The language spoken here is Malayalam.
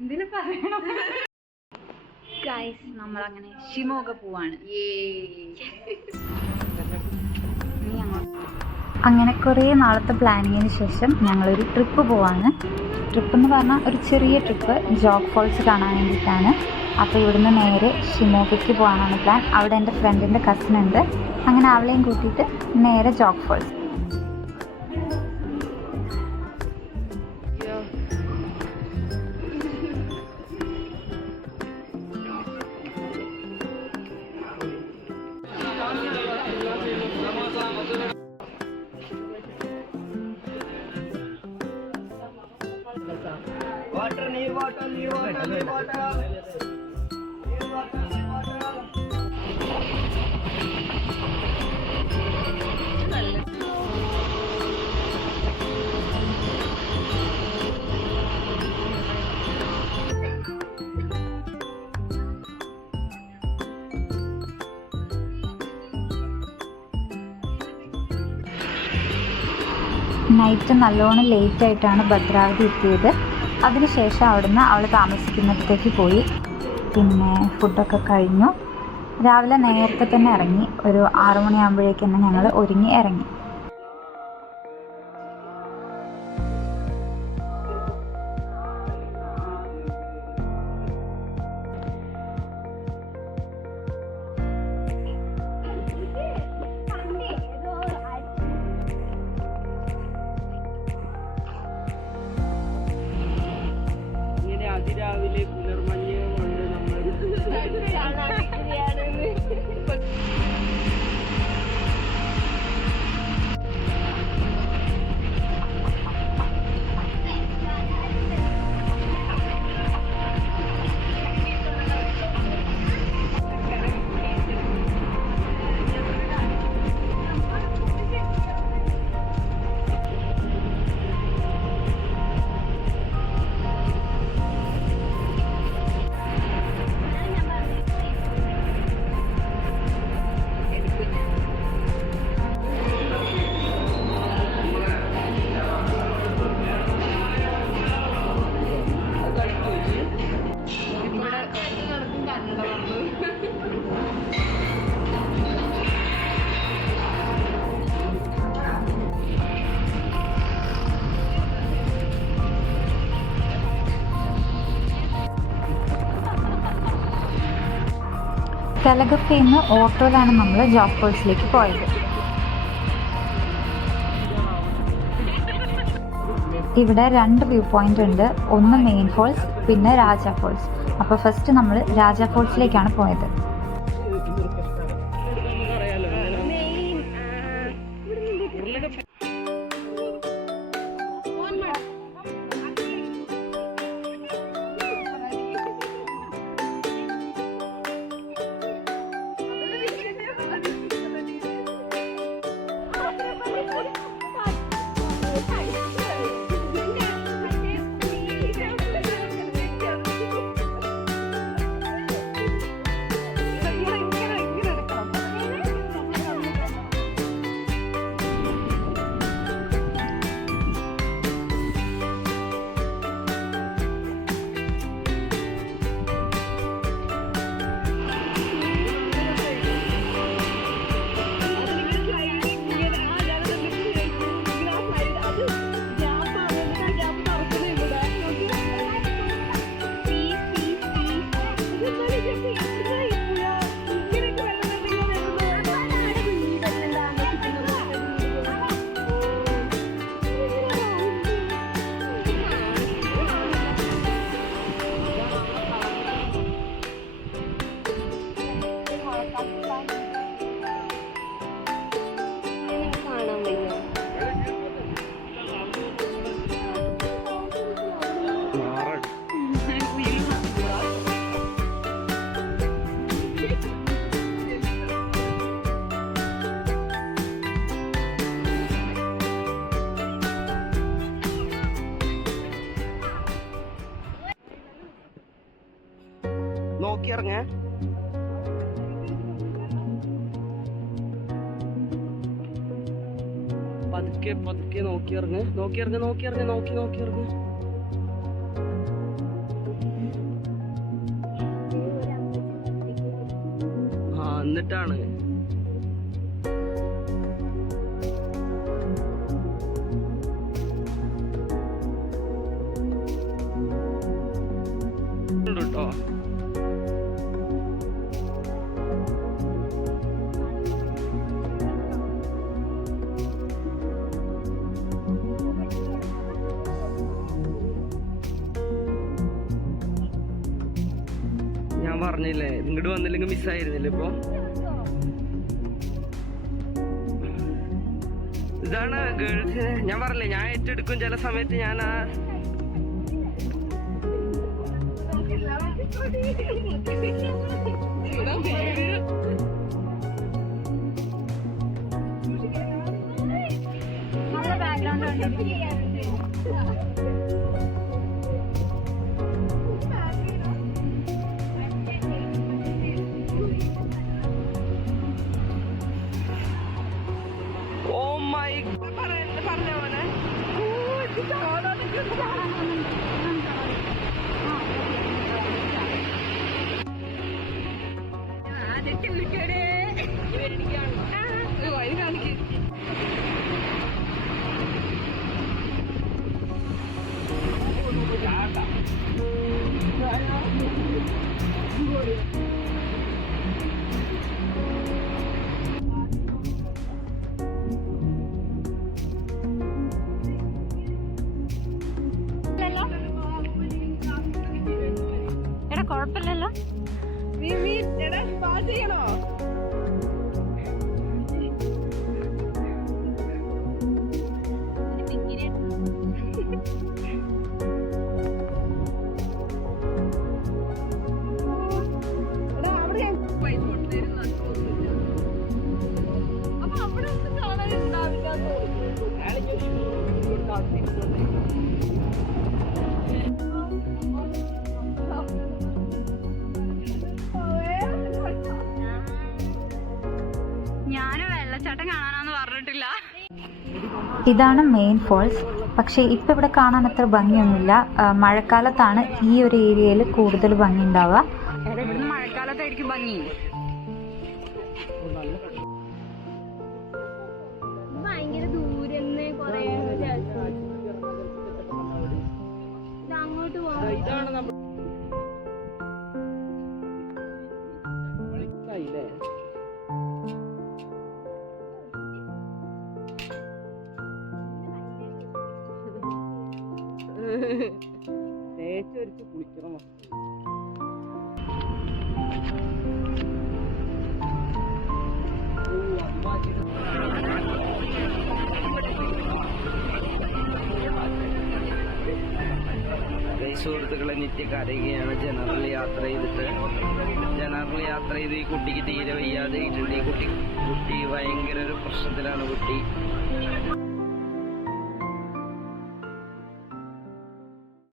എന്തിനു പറയണം? ഗൈസ്, നമ്മളങ്ങനെ ഷിമോഗ പോവാണ്. അങ്ങനെ കുറേ നാളത്തെ പ്ലാനിങ്ങിന് ശേഷം ഞങ്ങളൊരു ട്രിപ്പ് പോവാണ്. ട്രിപ്പ് എന്ന് പറഞ്ഞാൽ ഒരു ചെറിയ ട്രിപ്പ്, ജോഗ് ഫോൾസ് കാണാൻ വേണ്ടിയിട്ടാണ്. അപ്പോൾ ഇവിടുന്ന് നേരെ ഷിമോഗയ്ക്ക് പോകാനാണ് പ്ലാൻ. അവിടെ എൻ്റെ ഫ്രണ്ടിൻ്റെ കസിൻ ഉണ്ട്. അങ്ങനെ അവളെയും കൂട്ടിയിട്ട് നേരെ ജോഗ് ഫോൾസ്. നൈറ്റ് നല്ലോണം ലേറ്റായിട്ടാണ് ഭദ്രാവതി എത്തിയത്. അതിനുശേഷം അവിടുന്ന് അവൾ താമസിക്കുന്നിടത്തേക്ക് പോയി. പിന്നെ ഫുഡൊക്കെ കഴിഞ്ഞു. രാവിലെ നേരത്തെ തന്നെ ഇറങ്ങി. ഒരു 6 മണിയാകുമ്പോഴേക്ക് തന്നെ ഞങ്ങൾ ഒരുങ്ങി ഇറങ്ങി. അതിരാവിലെ പുലർമഞ്ഞ് കൊണ്ട് നമ്മൾ കലഗപ്പയിൽ നിന്ന് ഓട്ടോയിലാണ് നമ്മൾ ജോഗ് ഫോൾസിലേക്ക് പോയത്. ഇവിടെ 2 വ്യൂ പോയിന്റ് ഉണ്ട്. ഒന്ന് മെയിൻ ഫോൾസ്, പിന്നെ രാജ ഫോൾസ്. അപ്പോൾ ഫസ്റ്റ് നമ്മൾ രാജ ഫോൾസിലേക്കാണ് പോയത്. നോക്കിയിറങ്ങ. പതുക്കെ പതുക്കെ നോക്കിയിറങ്ങ്. നോക്കിയിറങ്ങ് നോക്കിയിറങ്ങ് നോക്കിയിറങ്ങ്. എന്നിട്ടാണ് കേട്ടോ. ഞാൻ പറഞ്ഞില്ലേ ഇങ്ങോട്ട് വന്നില്ലെങ്കിൽ മിസ്സായിരുന്നില്ല. ഇപ്പൊ ഇതാണ് ഗേൾസിന് ഞാൻ പറഞ്ഞില്ലേ, ഞാൻ ഏറ്റെടുക്കും ചില സമയത്ത്. ഞാൻ ആ ഓ മൈ പറഞ്ഞ പോലെ എടാ കുഴപ്പമില്ലല്ലോ. ചെയ്യണോ? ഞാനും വെള്ളച്ചാട്ടം കാണാനാന്ന് പറഞ്ഞിട്ടില്ല. ഇതാണ് മെയിൻ ഫോൾസ്. പക്ഷേ ഇപ്പം ഇവിടെ കാണാൻ അത്ര ഭംഗിയൊന്നുമില്ല. മഴക്കാലത്താണ് ഈ ഒരു ഏരിയയിൽ കൂടുതൽ ഭംഗി ഉണ്ടാവുക. മഴക്കാലത്തായിരിക്കും ഭംഗി. ഭയങ്കര ദൂരെന്ന് കൊറേ അങ്ങോട്ട് പോകാം. ഇതാണ് നമ്മൾ തേച്ചൊരിച്ച് കുളിക്കണം. സുഹൃത്തുക്കളെ നിത്യ കരയുകയാണ്. ജനറൽ യാത്ര ചെയ്ത് ഈ കുട്ടിക്ക് തീരെ വയ്യാതെ ഈ കുട്ടി ഭയങ്കര ഒരു പ്രശ്നത്തിലാണ്. കുട്ടി